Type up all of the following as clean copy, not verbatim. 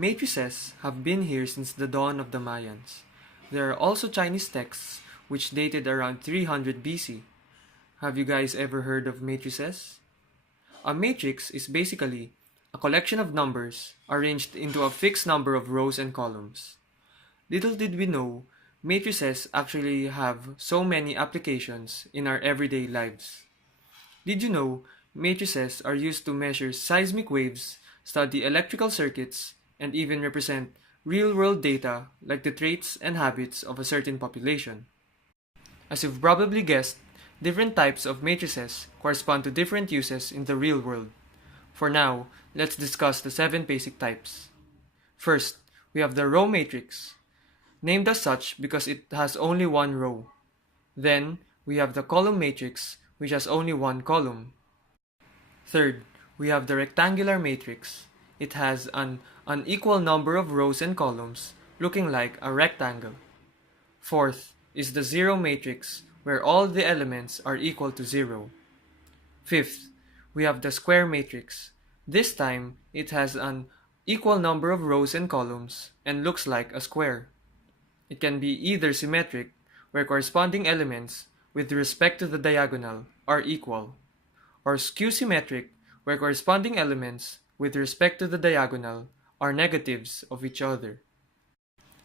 Matrices have been here since the dawn of the Mayans. There are also Chinese texts which dated around 300 BC. Have you guys ever heard of matrices? A matrix is basically a collection of numbers arranged into a fixed number of rows and columns. Little did we know, matrices actually have so many applications in our everyday lives. Did you know matrices are used to measure seismic waves, study electrical circuits, and even represent real-world data like the traits and habits of a certain population? As you've probably guessed, different types of matrices correspond to different uses in the real world. For now, let's discuss the 7 basic types. First, we have the row matrix, named as such because it has only one row. Then, we have the column matrix, which has only one column. Third, we have the rectangular matrix. It has an unequal number of rows and columns, looking like a rectangle. Fourth is the zero matrix, where all the elements are equal to 0. Fifth, we have the square matrix. This time, it has an equal number of rows and columns and looks like a square. It can be either symmetric, where corresponding elements with respect to the diagonal are equal, or skew-symmetric, where corresponding elements with respect to the diagonal are negatives of each other.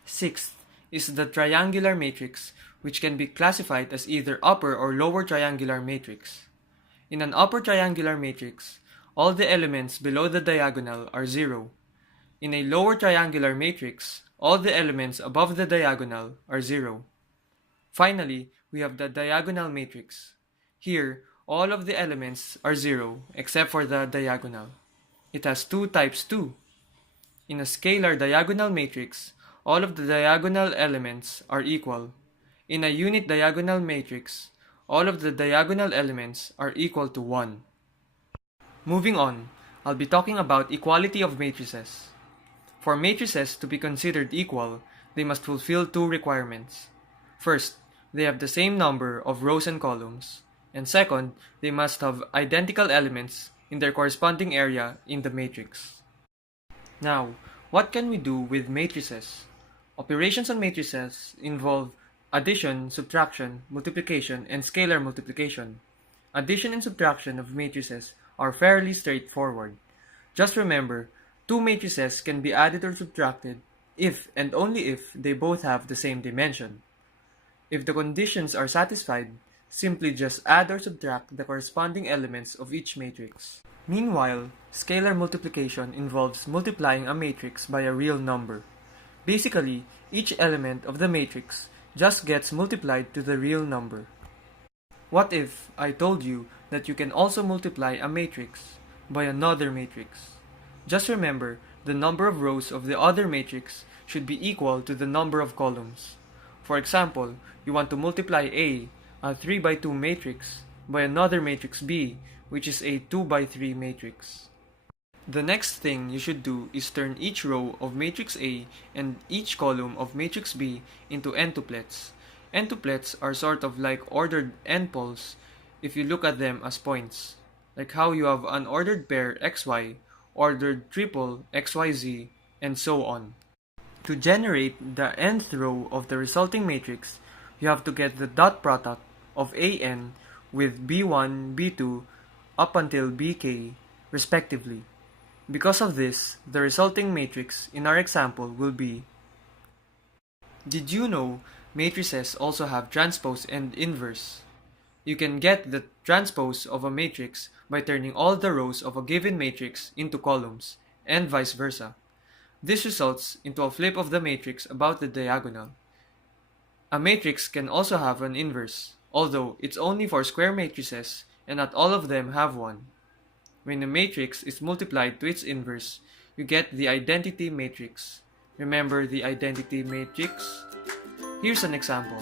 Sixth is the triangular matrix, which can be classified as either upper or lower triangular matrix. In an upper triangular matrix, all the elements below the diagonal are 0. In a lower triangular matrix, all the elements above the diagonal are 0. Finally, we have the diagonal matrix. Here, all of the elements are 0 except for the diagonal. It has 2 types too. In a scalar diagonal matrix, all of the diagonal elements are equal. In a unit diagonal matrix, all of the diagonal elements are equal to 1. Moving on, I'll be talking about equality of matrices. For matrices to be considered equal, they must fulfill 2 requirements. First, they have the same number of rows and columns. And second, they must have identical elements in their corresponding area in the matrix. Now, what can we do with matrices? Operations on matrices involve addition, subtraction, multiplication, and scalar multiplication. Addition and subtraction of matrices are fairly straightforward. Just remember, 2 matrices can be added or subtracted if and only if they both have the same dimension. If the conditions are satisfied, simply just add or subtract the corresponding elements of each matrix. Meanwhile, scalar multiplication involves multiplying a matrix by a real number. Basically, each element of the matrix just gets multiplied to the real number. What if I told you that you can also multiply a matrix by another matrix? Just remember, the number of rows of the other matrix should be equal to the number of columns. For example, you want to multiply A, a 3 by 2 matrix, by another matrix B, which is a 2 by 3 matrix. The next thing you should do is turn each row of matrix A and each column of matrix B into n-tuplets. N-tuplets are sort of like ordered n-poles if you look at them as points, like how you have an ordered pair xy, ordered triple xyz, and so on. To generate the nth row of the resulting matrix, you have to get the dot product of an with b1, b2, up until bk, respectively. Because of this, the resulting matrix in our example will be. Did you know matrices also have transpose and inverse? You can get the transpose of a matrix by turning all the rows of a given matrix into columns, and vice versa. This results into a flip of the matrix about the diagonal. A matrix can also have an inverse, although it's only for square matrices and not all of them have one. When a matrix is multiplied to its inverse, you get the identity matrix. Remember the identity matrix? Here's an example.